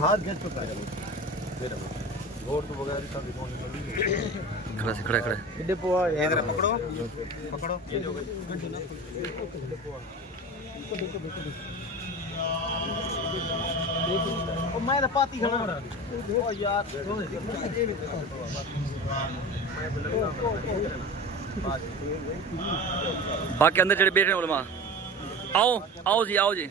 ہاتھ گھر چکا ہے کھڑا سے کھڑا کھڑا پکڑو پکڑو میں پاتی کھڑا یار باقی اندر جڑے بیٹھے ہیں علماء آؤ آؤ جی آؤ جی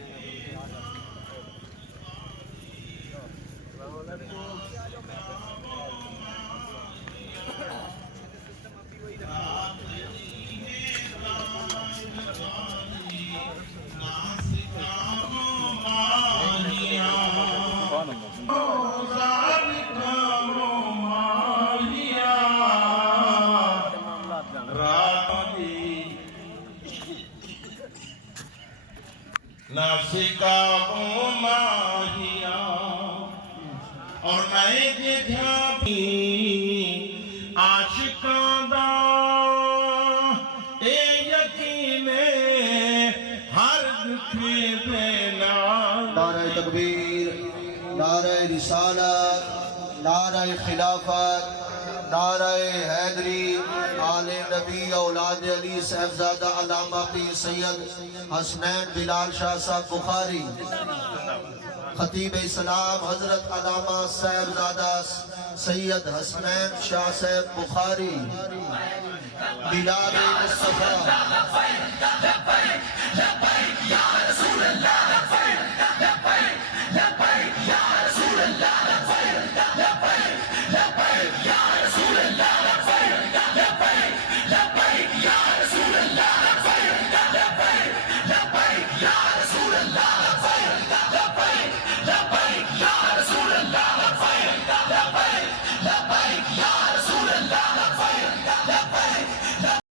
ناسکا ماہیا اور میں جدھا بھی عاشقاں دا اے یقین ہر دکھے دینا نعرہ تکبیر، نعرہ رسالت، نعرہ خلافت، نعرہ حیدری، آل نبی اولاد علی صاحبزادہ علامہ پی سید حسنین بلال شاہ صاحب بخاری، خطیب اسلام حضرت علامہ صاحبزادہ سید حسنین شاہ صاحب بخاری، بلال مصطفیٰ